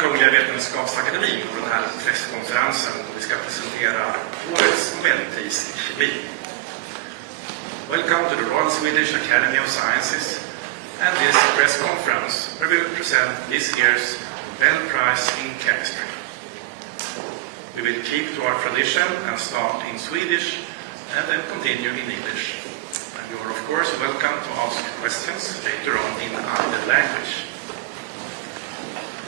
Kungliga Vetenskapsakademin på den här presskonferensen då vi ska presentera årets Nobelpris i kemi. Welcome to the Royal Swedish Academy of Sciences and this press conference where we will present this year's Nobel Prize in Chemistry. We will keep to our tradition and start in Swedish and then continue in English. And you are of course welcome to ask questions later on in either language.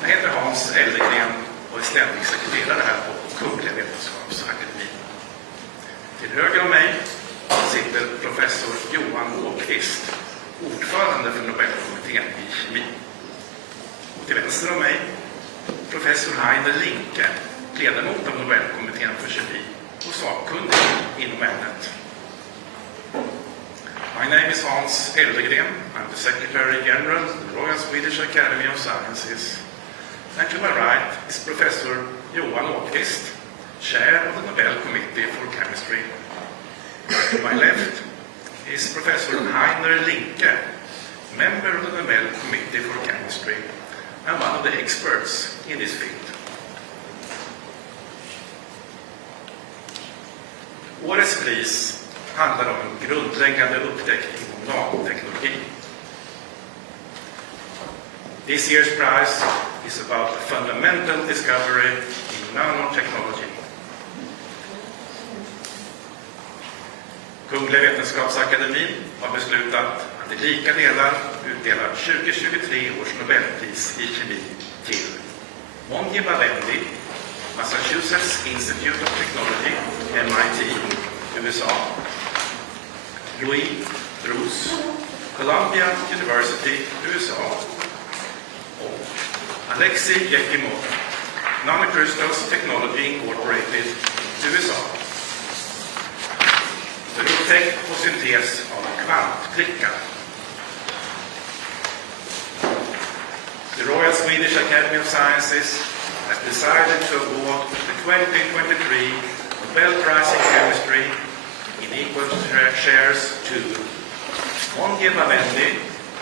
Jag heter Hans Ellegren och är ständig sekreterare här på Kungliga Vetenskapsakademin. Till höger om mig sitter professor Johan Åkvist, ordförande för Nobelkommittén i kemi. Och till vänster om mig professor Heiner Linke, ledamot av Nobelkommittén för kemi och sakkunnig inom ämnet. My name is Hans Ellegren. I'm the Secretary General of the Royal Swedish Academy of Sciences. And to my right is Professor Johan Åkvist, Chair of the Nobel Committee for Chemistry. To my left is Professor Heiner Linke, member of the Nobel Committee for Chemistry and one of the experts in this field. Årets pris handlar om en grundläggande upptäckt inom nanoteknologi. This year's prize is about a fundamental discovery in nanotechnology. Kungliga Vetenskapsakademin har beslutat att i lika delar utdela 2023 års Nobelpris i kemi till Moungi Bawendi, Massachusetts Institute of Technology, MIT, USA, Louis Bruce, Columbia University, USA, och Alexei Yekimov, Nanocrystals Technology Incorporated, USA. För upptäckt och syntes av kvantprickar. The Royal Swedish Academy of Sciences has decided to award the 2023 Nobel Prize in Chemistry in equal shares to Moungi Bawendi,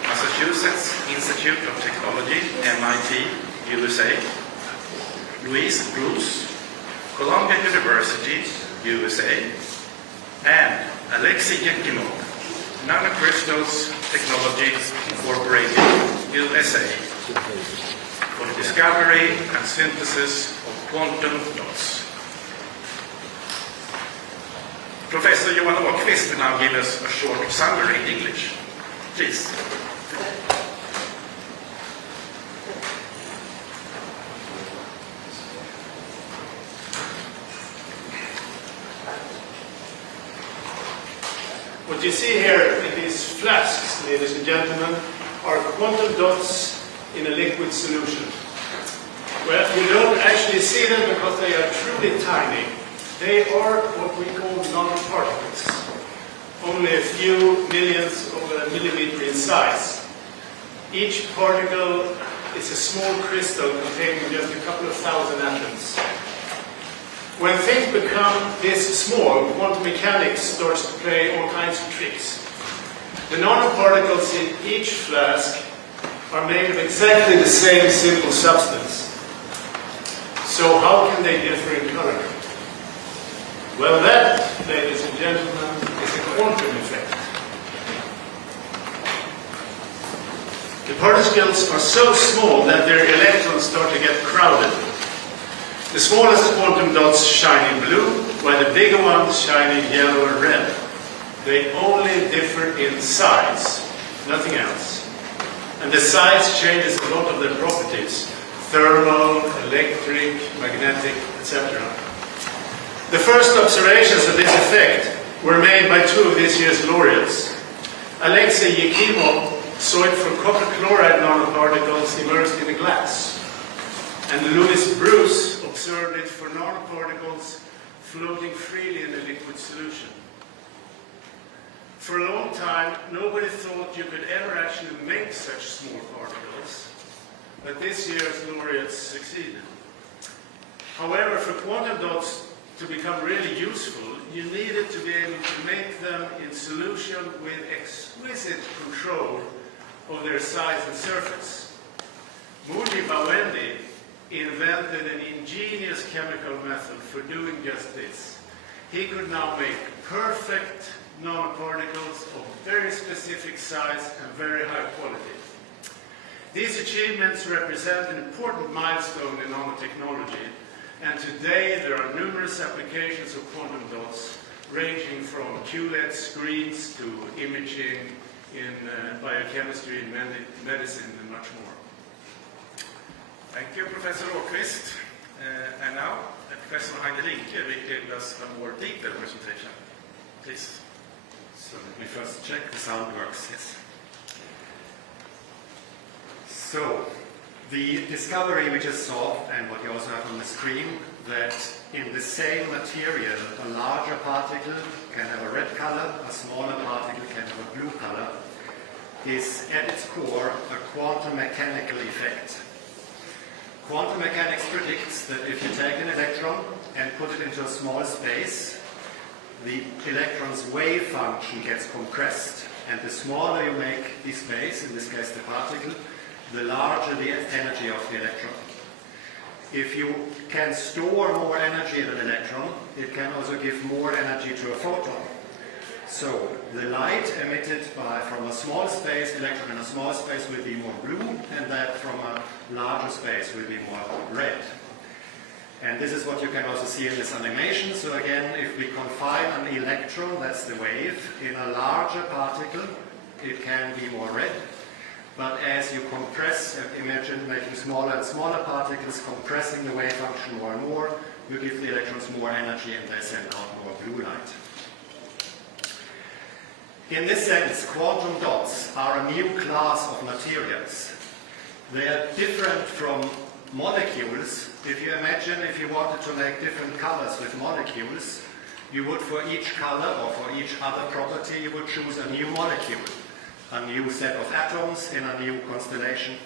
Massachusetts Institute of Technology, MIT, USA, Louis Bruce, Columbia University, USA, and Alexei Yekimov, Nanocrystals Technology Incorporated, USA, for the discovery and synthesis of quantum dots. Professor Johan Åkvist will now give us a short summary in English. Please. What you see here in these flasks, ladies and gentlemen, are quantum dots in a liquid solution. Well, you don't actually see them because they are truly tiny. They are what we call nanoparticles, only a few millionths of a millimeter in size. Each particle is a small crystal containing just a couple of thousand atoms. When things become this small, quantum mechanics starts to play all kinds of tricks. The nanoparticles in each flask are made of exactly the same simple substance. So how can they differ in color? Well, that, ladies and gentlemen, is a quantum effect. The particles are so small that their electrons start to get crowded. The smallest quantum dots shine in blue, while the bigger ones shine in yellow and red. They only differ in size, nothing else. And the size changes a lot of their properties: thermal, electric, magnetic, etc. The first observations of this effect were made by two of this year's laureates. Alexei Yekimov saw it for copper chloride nanoparticles immersed in a glass, and Louis Bruce observed it for nanoparticles floating freely in a liquid solution. For a long time, nobody thought you could ever actually make such small particles, but this year's laureates succeeded. However, for quantum dots to become really useful, you needed to be able to make them in solution with exquisite control of their size and surface. Moungi Bawendi invented an ingenious chemical method for doing just this. He could now make perfect nanoparticles of very specific size and very high quality. These achievements represent an important milestone in nanotechnology, and today there are numerous applications of quantum dots, ranging from QLED screens to imaging in biochemistry, medicine, and much more. Thank you, Professor Åqvist. And now, Professor Heidi Linke will give us a more detailed presentation. Please. So let me first check the sound works, yes. So, the discovery we just saw, and what you also have on the screen, that in the same material, a larger particle can have a red color, a smaller particle can have a blue color, is at its core a quantum mechanical effect. Quantum mechanics predicts that if you take an electron and put it into a small space, the electron's wave function gets compressed, and the smaller you make the space, in this case the particle, the larger the energy of the electron. If you can store more energy in an electron, it can also give more energy to a photon. So the light emitted from a small space, electron in a small space, will be more blue, and that from a larger space will be more red. And this is what you can also see in this animation. So again, if we confine an electron, that's the wave, in a larger particle, it can be more red. But as you compress, imagine making smaller and smaller particles, compressing the wave function more and more, you give the electrons more energy and they send out more blue light. In this sense, quantum dots are a new class of materials. They are different from molecules. If you imagine if you wanted to make different colors with molecules, you would for each color or for each other property, you would choose a new molecule, a new set of atoms in a new constellation.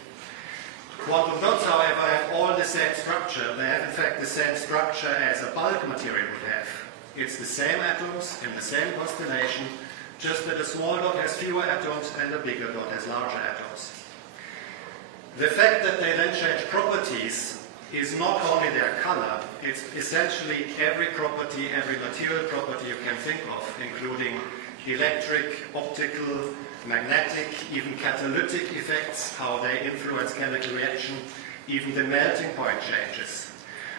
Quantum dots, however, have all the same structure. They have in fact the same structure as a bulk material would have. It's the same atoms in the same constellation, just that a small dot has fewer atoms and a bigger dot has larger atoms. The fact that they then change properties is not only their color, it's essentially every property, every material property you can think of, including electric, optical, magnetic, even catalytic effects, how they influence chemical reaction, even the melting point changes.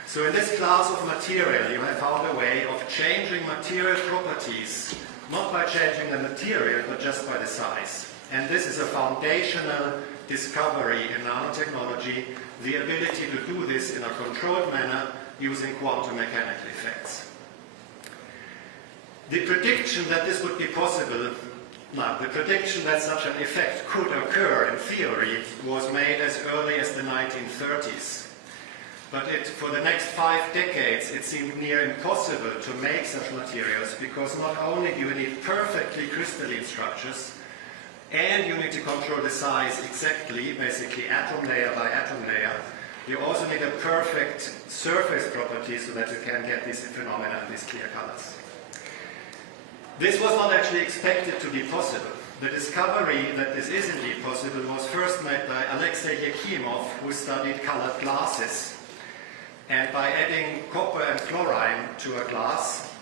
So in this class of material, you have found a way of changing material properties, not by changing the material, but just by the size. And this is a foundational discovery in nanotechnology, the ability to do this in a controlled manner using quantum mechanical effects. The prediction that this would be possible, the prediction that such an effect could occur in theory was made as early as the 1930s. But for the next 5 decades, it seemed near impossible to make such materials because not only do you need perfectly crystalline structures, and you need to control the size exactly, basically atom layer by atom layer, you also need a perfect surface property so that you can get these phenomena and these clear colors. This was not actually expected to be possible. The discovery that this is indeed possible was first made by Alexei Yekimov, who studied colored glasses. And by adding copper and chlorine to a glass,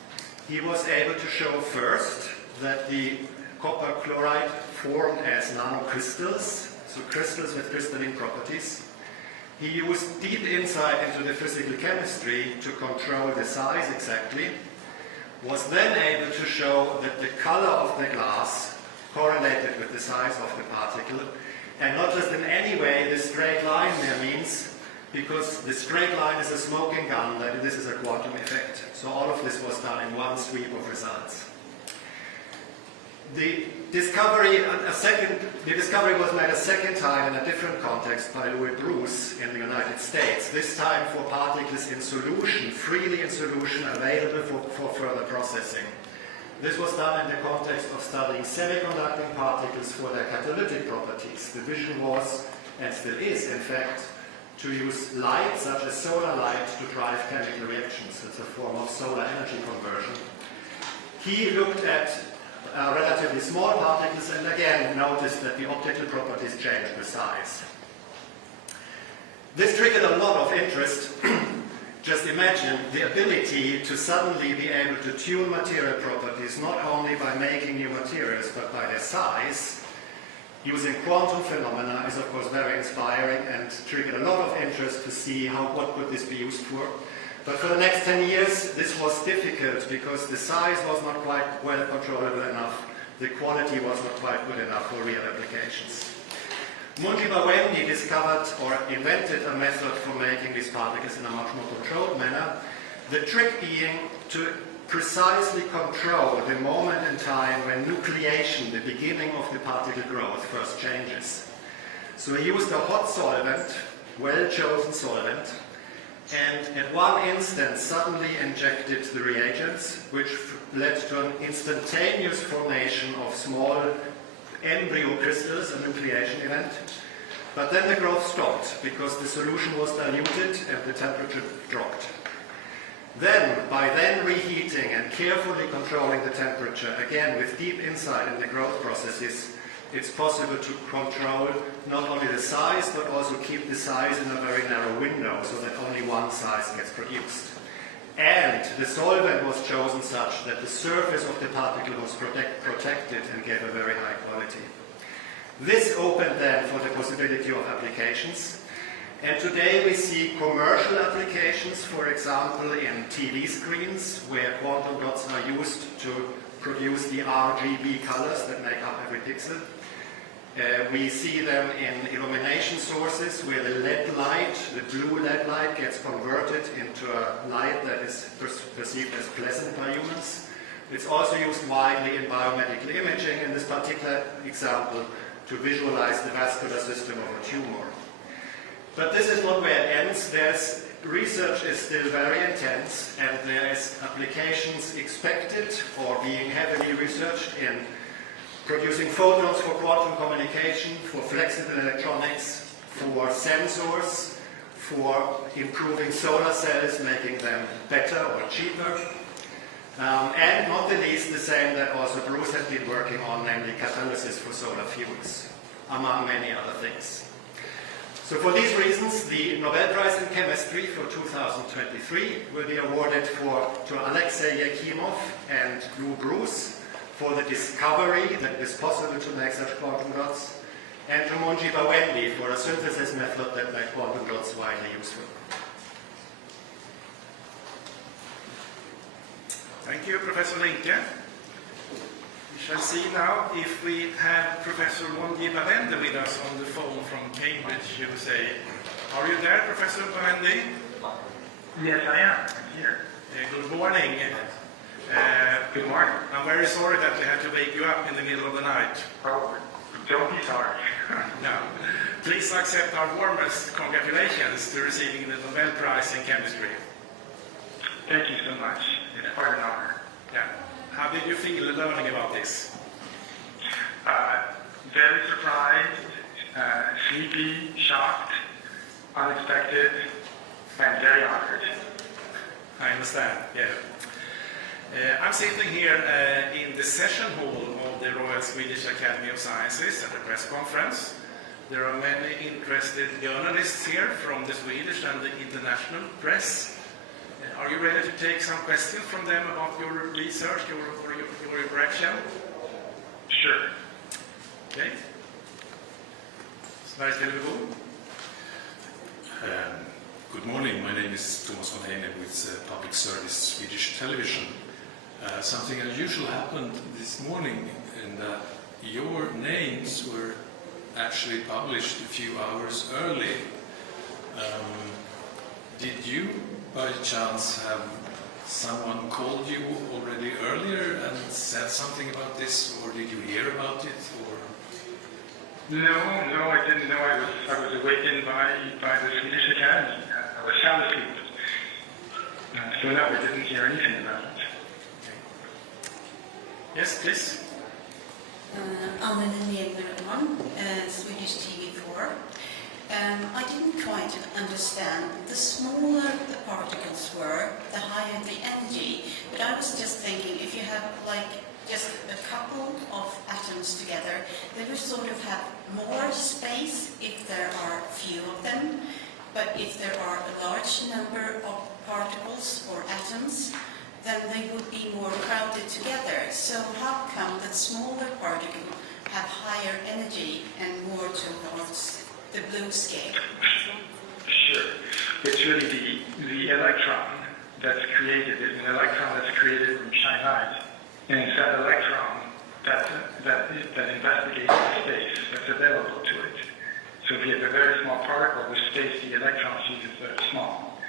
he was able to show first that the copper chloride formed as nanocrystals, so crystals with crystalline properties. He used deep insight into the physical chemistry to control the size exactly, was then able to show that the color of the glass correlated with the size of the particle, and not just in any way the straight line there means, because the straight line is a smoking gun, that this is a quantum effect. So all of this was done in one sweep of results. The discovery was made a second time in a different context by Louis Bruce in the United States, this time for particles in solution, freely in solution, available for further processing. This was done in the context of studying semiconducting particles for their catalytic properties. The vision was, and still is in fact, to use light, such as solar light, to drive chemical reactions. It's a form of solar energy conversion. He looked at relatively small particles and again noticed that the optical properties change with size. This triggered a lot of interest. Just imagine the ability to suddenly be able to tune material properties not only by making new materials but by their size using quantum phenomena is of course very inspiring and triggered a lot of interest to see what could this be used for. But for the next 10 years this was difficult because the size was not quite well controllable enough, the quality was not quite good enough for real applications. Bawendi discovered or invented a method for making these particles in a much more controlled manner, the trick being to precisely control the moment in time when nucleation, the beginning of the particle growth, first changes. So he used a hot solvent, well-chosen solvent, and at one instant suddenly injected the reagents, which led to an instantaneous formation of small embryo crystals, a nucleation event. But then the growth stopped because the solution was diluted and the temperature dropped. Then, by reheating and carefully controlling the temperature, again with deep insight in the growth processes, it's possible to control not only the size but also keep the size in a very narrow window so that only one size gets produced. And the solvent was chosen such that the surface of the particle was protected and gave a very high quality. This opened then for the possibility of applications. And today we see commercial applications, for example, in TV screens, where quantum dots are used to produce the RGB colors that make up every pixel. We see them in illumination sources, where the LED light, the blue LED light, gets converted into a light that is perceived as pleasant by humans. It's also used widely in biomedical imaging, in this particular example, to visualize the vascular system of a tumor. But this is not where it ends. Research is still very intense, and there is applications expected or being heavily researched in producing photons for quantum communication, for flexible electronics, for sensors, for improving solar cells, making them better or cheaper. And not the least, the same that also Bruce has been working on, namely catalysis for solar fuels, among many other things. So for these reasons, the Nobel Prize in Chemistry for 2023 will be awarded to Alexei Yakimov and Lou Bruce for the discovery that it is possible to make such quantum dots, and to Mounji Bawendi for a synthesis method that made quantum dots widely useful. Thank you, Professor Linke. We shall see now if we have Professor Mounji Bawendi with us on the phone from Cambridge, USA. Are you there, Professor Bawendi? Yes, I am. I'm here. Good morning. Good morning. I'm very sorry that we had to wake you up in the middle of the night. Oh, don't be sorry. No. Please accept our warmest congratulations to receiving the Nobel Prize in Chemistry. Thank you so much. It's quite an honor. Yeah. How did you feel learning about this? Very surprised, sleepy, shocked, unexpected, and very honored. I understand, yeah. I'm sitting here in the session hall of the Royal Swedish Academy of Sciences at a press conference. There are many interested journalists here from the Swedish and the international press. Are you ready to take some questions from them about your research, your interaction? Sure. Okay. Sveriges Television. Good morning. My name is Thomas von Heine with Public Service Swedish Television. Something unusual happened this morning in that your names were actually published a few hours early. Did you, by chance, have someone called you already earlier and said something about this, or did you hear about it? Or No, I didn't know. I was awakened by the Swedish Academy. I was sound asleep. So no, I didn't hear anything about it. Yes, please. Anneli Bergman, Swedish TV4. I didn't quite understand. The smaller the particles were, the higher the energy. But I was just thinking, if you have like just a couple of atoms together, they will sort of have more space if there are few of them. But if there are a large number of particles or atoms, then they would be more crowded together. So how come that smaller particles have higher energy and more towards the blue scale? Sure. It's really the electron that's created. There's an electron that's created from shine light, and it's that electron that investigates the space that's available to it. So if you have a very small particle, the space the electron sees is very small.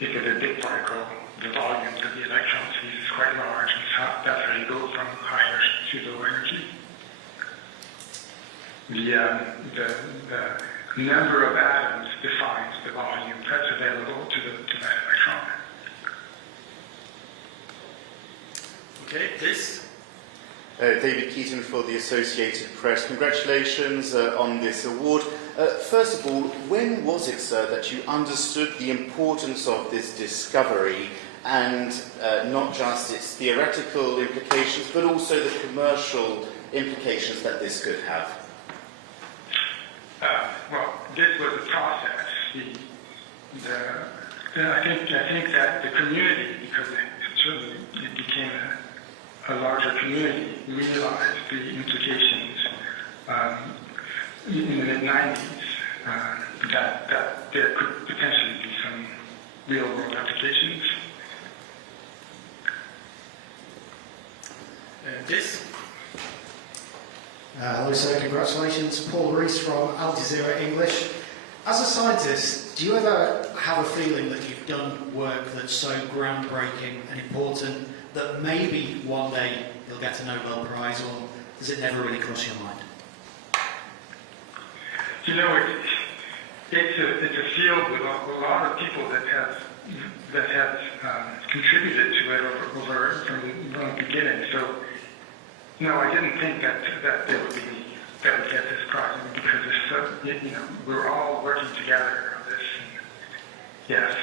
If you have a big particle, the volume that the electron sees is quite large, and so that's how you go from higher to low energy. The number of atoms defines the volume that's available to that electron. Okay, please. David Keaton for the Associated Press. Congratulations on this award. First of all, when was it, sir, that you understood the importance of this discovery and not just its theoretical implications, but also the commercial implications that this could have? Well, this was a process. I think that the community, because it became a larger community, realized the implications in the mid-90s that there could potentially be some real-world applications. This. Hello sir, congratulations. Paul Rees from Al Jazeera English. As a scientist, do you ever have a feeling that you've done work that's so groundbreaking and important that maybe one day you'll get a Nobel Prize, or does it never really cross your mind? You know, it's a field with a lot of people that have contributed to it over from the beginning. So, no, I didn't think that there would be that would get this prize because it's we're all working together on this. And yes,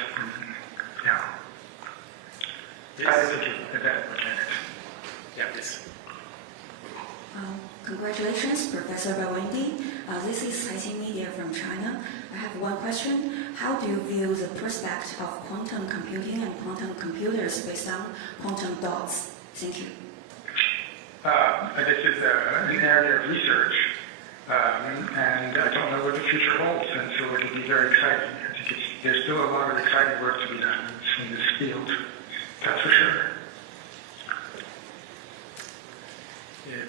yeah. Yes. I think that would get it. Yeah, please. Congratulations, Professor Bawendi. This is Caixin Media from China. I have one question. How do you view the prospect of quantum computing and quantum computers based on quantum dots? Thank you. This is an area of research, and I don't know what the future holds, and so it will be very exciting. I think there's still a lot of exciting work to be done in this field, that's for sure.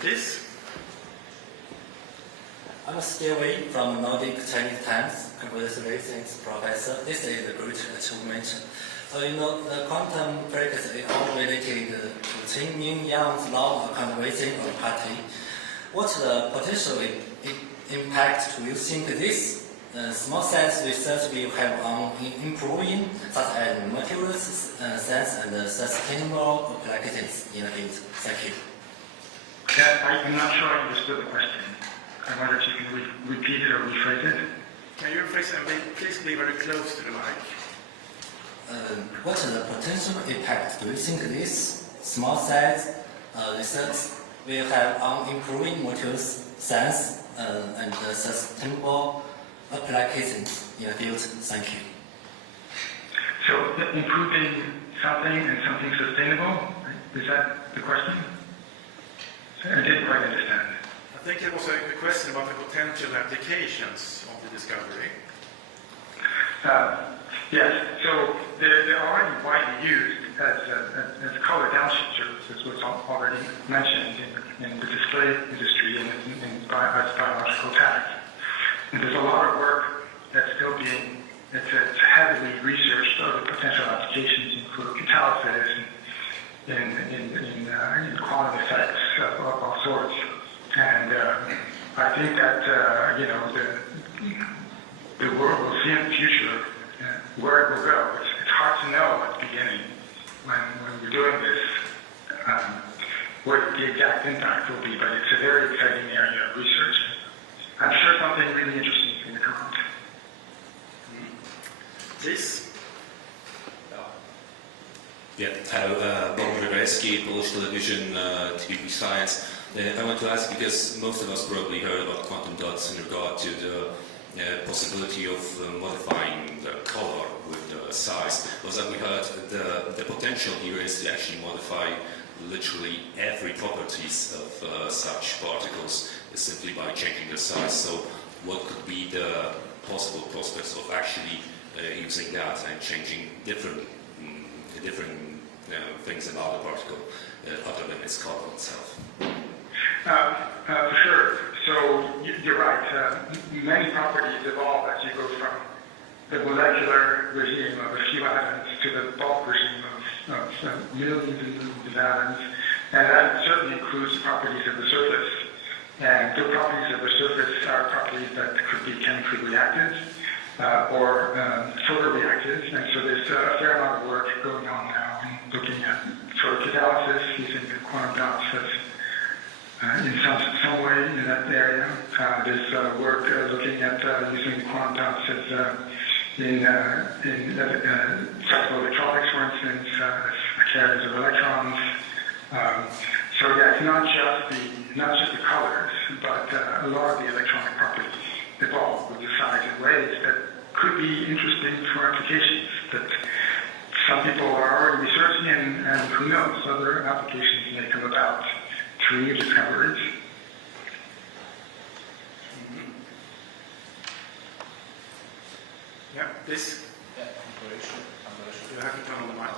This. I'm Stevie from Nordic Chinese Times. Congratulations, Professor. This is a great achievement. So the quantum physics is all related to Qin Yang's law of conservation of party. What's the potential impact do you think this small science research will have on improving such as materials science and sustainable practices in the field? Thank you. I'm not sure I understood the question. I wonder if you can repeat it or rephrase it. Can you rephrase it? Please be very close to the mic. What is the potential impact do you think this small size research will have on improving materials science and sustainable applications in the field? Thank you. So improving something and something sustainable, is that the question? I didn't quite understand. I think it was a question about the potential applications of the discovery. Yes, so they're already widely used as color downshifts, as was already mentioned in the display industry and in biological tags. And there's a lot of work that's still being, it's heavily researched of the potential applications in photocatalysis and in quantum effects of all sorts. And I think that, the world will see in the future where it will go. It's hard to know at the beginning when we're doing this what the exact impact will be, but it's a very exciting area of research. I'm sure something really interesting is going to come out. Please. Yeah, hello, Bob Reversky, Polish television, TVP Science. I want to ask, because most of us probably heard about quantum dots in regard to the possibility of modifying the color with the size, was that we heard the potential here is to actually modify literally every properties of such particles simply by changing the size. So what could be the possible prospects of actually using that and changing different things about the particle other than its color itself? For sure. So you're right. Many properties evolve as you go from the molecular regime of a few atoms to the bulk regime of millions and millions of atoms, and that certainly includes properties of the surface. And the properties of the surface are properties that could be chemically reactive or photoreactive, and so there's a fair amount of work going on now in looking at photocatalysis using the quantum dots in some way in that area. There's work looking at using quantum dots as in flexible electronics, for instance, as carriers of electrons. So yeah, it's not just the colors, but a lot of the electronic properties evolve with the size in ways that could be interesting for applications that some people are already researching, and who knows, other applications may come about through new discoveries. Yeah, please. Yeah, congratulations. You have to turn on the mic.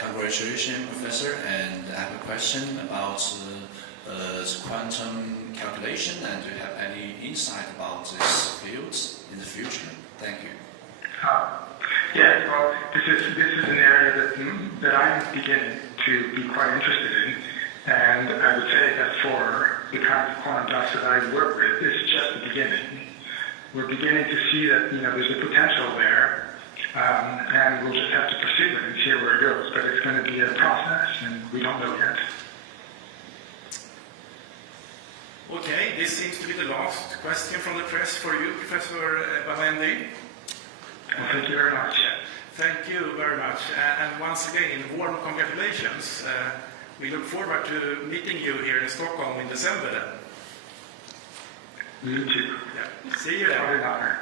Congratulations, Professor. And I have a question about the quantum calculation. And do you have any insight about this field in the future? Thank you. Yes, well, this is an area that I'm beginning to be quite interested in, and I would say that for the kind of quantum dots that I work with, it's just the beginning. We're beginning to see that there's a potential there, and we'll just have to pursue it and see where it goes. But it's going to be a process, and we don't know yet. Okay, this seems to be the last question from the press for you, Professor Bawendi. Well, thank you very much. Thank you very much. And once again, warm congratulations. We look forward to meeting you here in Stockholm in December then. Me too. Yeah. See you then. What an honor.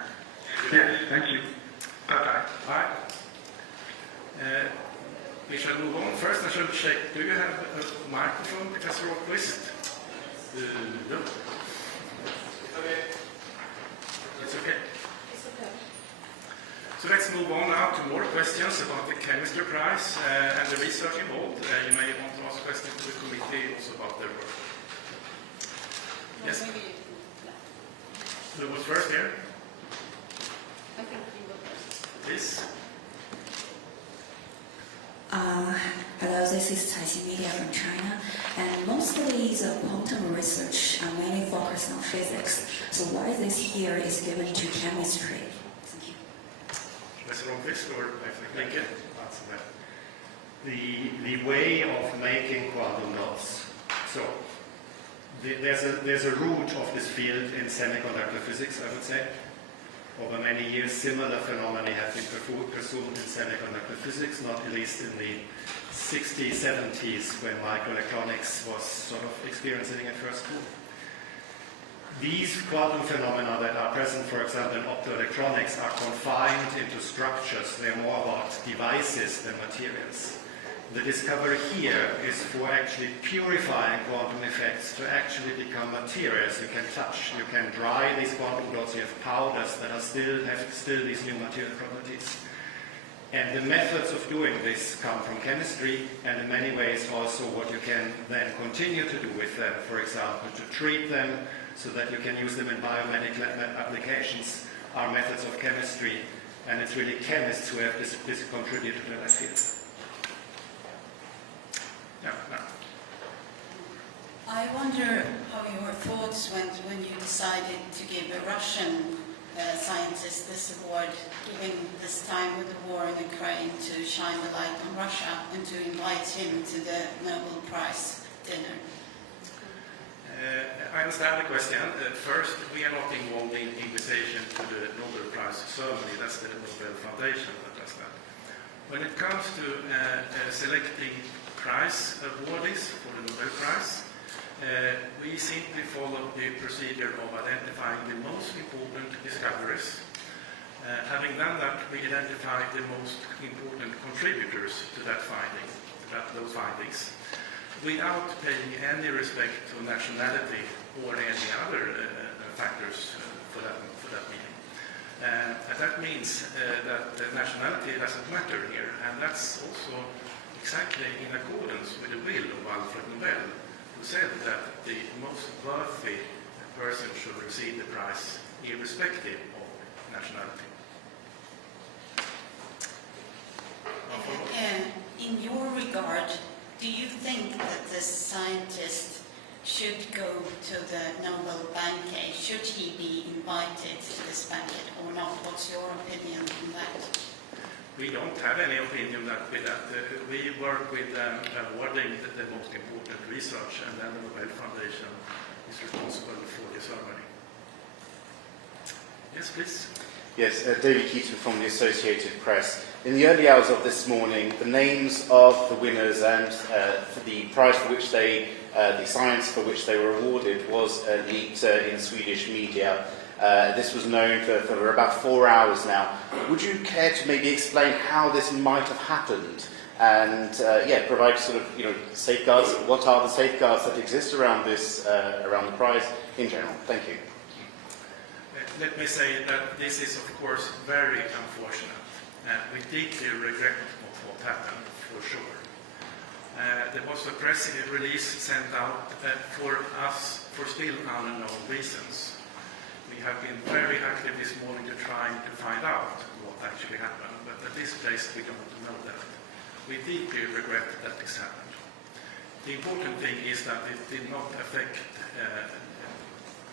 Yes, thank you. Bye-bye. Bye. We shall move on. First, I should check. Do you have a microphone, Professor Rockquist? No. It's okay. So let's move on now to more questions about the chemistry prize and the research involved. You may want to ask questions to the committee also about their work. Yes? Who was first here? I think you were first. Please. Hello, this is Caixin Media from China, and mostly the quantum research are mainly focused on physics. So why this year is given to chemistry? Thank you. Professor Rockquist or Lincoln? The way of making quantum dots. So there's a root of this field in semiconductor physics, I would say. Over many years, similar phenomena have been pursued in semiconductor physics, not least in the 60s, 70s, when microelectronics was sort of experiencing its first boom. These quantum phenomena that are present, for example, in optoelectronics, are confined into structures. They're more about devices than materials. The discovery here is for actually purifying quantum effects to actually become materials you can touch. You can dry these quantum dots. You have powders that have still these new material properties. And the methods of doing this come from chemistry, and in many ways also what you can then continue to do with them. For example, to treat them so that you can use them in biomedical applications are methods of chemistry, and it's really chemists who have this contributed to that field. I wonder how your thoughts went when you decided to give a Russian scientist this award, given this time with the war in Ukraine, to shine the light on Russia and to invite him to the Nobel Prize dinner. I understand the question. First, we are not involved in invitation to the Nobel Prize ceremony. That's the Nobel Foundation that does that. When it comes to selecting prize awardees for the Nobel Prize, We simply follow the procedure of identifying the most important discoveries. Having done that, we identify the most important contributors to those findings, without paying any respect to nationality or any other factors for that meaning. And that means that nationality doesn't matter here, and that's also exactly in accordance with the will of Alfred Nobel, who said that the most worthy person should receive the prize irrespective of nationality. In your regard, do you think that the scientist should go to the Nobel banquet? Should he be invited to this banquet or not? What's your opinion on that? We don't have any opinion with that. We work with awarding the most important research, and then the Nobel Foundation is responsible for the ceremony. Yes, please. Yes, David Keaton from the Associated Press. In the early hours of this morning, the names of the winners and the prize for which the science for which they were awarded was leaked in Swedish media. This was known for about 4 hours now. Would you care to maybe explain how this might have happened and provide sort of safeguards? What are the safeguards that exist around this around the prize in general? Thank you. Let me say that this is, of course, very unfortunate. We deeply regret what happened, for sure. There was a press release sent out for us for still unknown reasons. We have been very active this morning to try to find out what actually happened, but at this place we don't know that. We deeply regret that this happened. The important thing is that it did not affect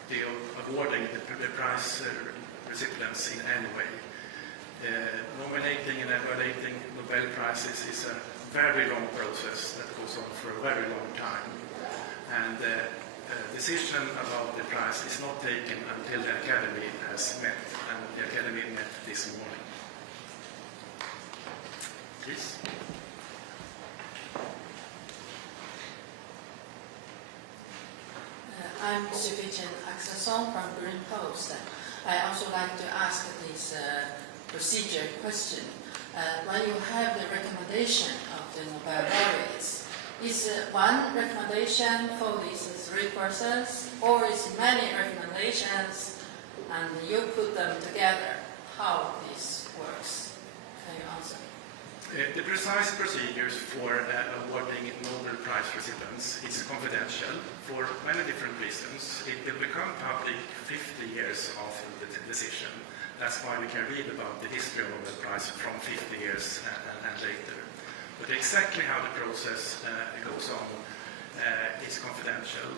the awarding the prize recipients in any way. Nominating and evaluating Nobel Prizes is a very long process that goes on for a very long time. And the decision about the prize is not taken until the Academy has met, and the Academy met this morning. Please. I'm Sufjan Aksason from Green Post. I also like to ask this procedure question. When you have the recommendation of the Nobel laureates, is one recommendation for these 3 persons, or is many recommendations and you put them together? How this works? Can you answer? The precise procedures for awarding Nobel Prize recipients is confidential for many different reasons. It will become public 50 years after the decision. That's why we can read about the history of Nobel Prize from 50 years and later. But exactly how the process goes on is confidential.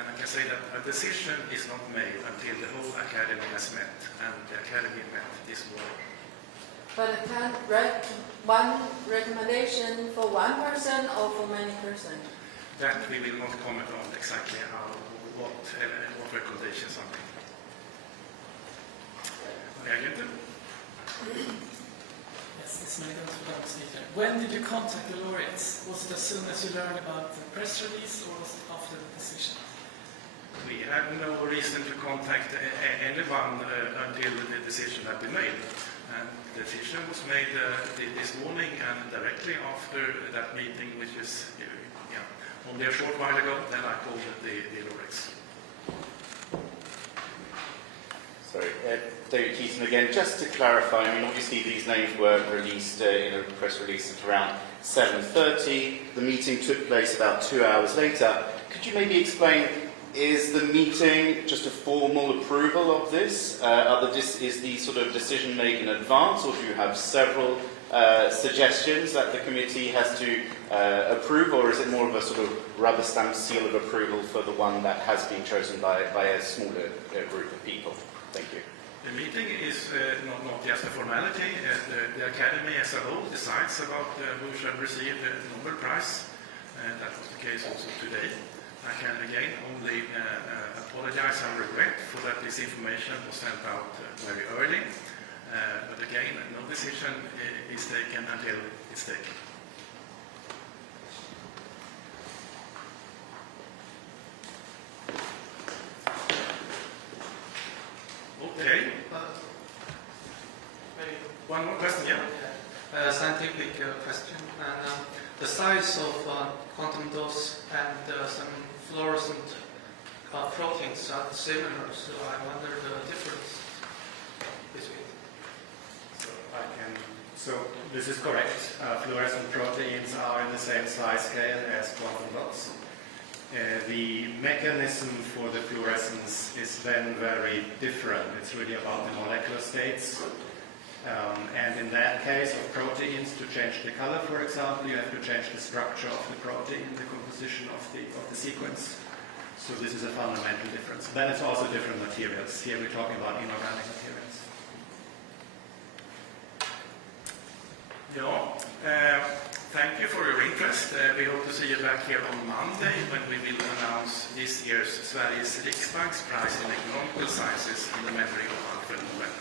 And I can say that a decision is not made until the whole Academy has met, and the Academy met this morning. But can one recommendation for one person or for many persons? That we will not comment on exactly what recommendations are made. Yes, this may go to Dr. Sneaker. When did you contact the laureates? Was it as soon as you learned about the press release, or was it after the decision? We had no reason to contact anyone until the decision had been made. And the decision was made this morning and directly after that meeting, which is only a short while ago. Then I called the laureates. Sorry, David Keaton again. Just to clarify, I mean, obviously these names were released in a press release at around 7:30. The meeting took place about 2 hours later. Could you maybe explain, is the meeting just a formal approval of this? Is the sort of decision made in advance, or do you have several suggestions that the committee has to approve, or is it more of a sort of rubber stamp seal of approval for the one that has been chosen by a smaller group of people? Thank you. The meeting is not just a formality. The Academy as a whole decides about who shall receive the Nobel Prize. That was the case also today. I can again only apologize and regret for that this information was sent out very early. But again, no decision is taken until it's taken. quantum dots and some fluorescent proteins are similar, so I wonder the difference between. So this is correct. Fluorescent proteins are in the same size scale as quantum dots. The mechanism for the fluorescence is then very different. It's really about the molecular states. And in that case of proteins, to change the color, for example, you have to change the structure of the protein, the composition of the sequence. So this is a fundamental difference. Then it's also different materials. Here we're talking about inorganic materials. Thank you for your interest. We hope to see you back here on Monday when we will announce this year's Sveriges Riksbanks Prize in Economical Sciences in the memory of Alfred Nobel.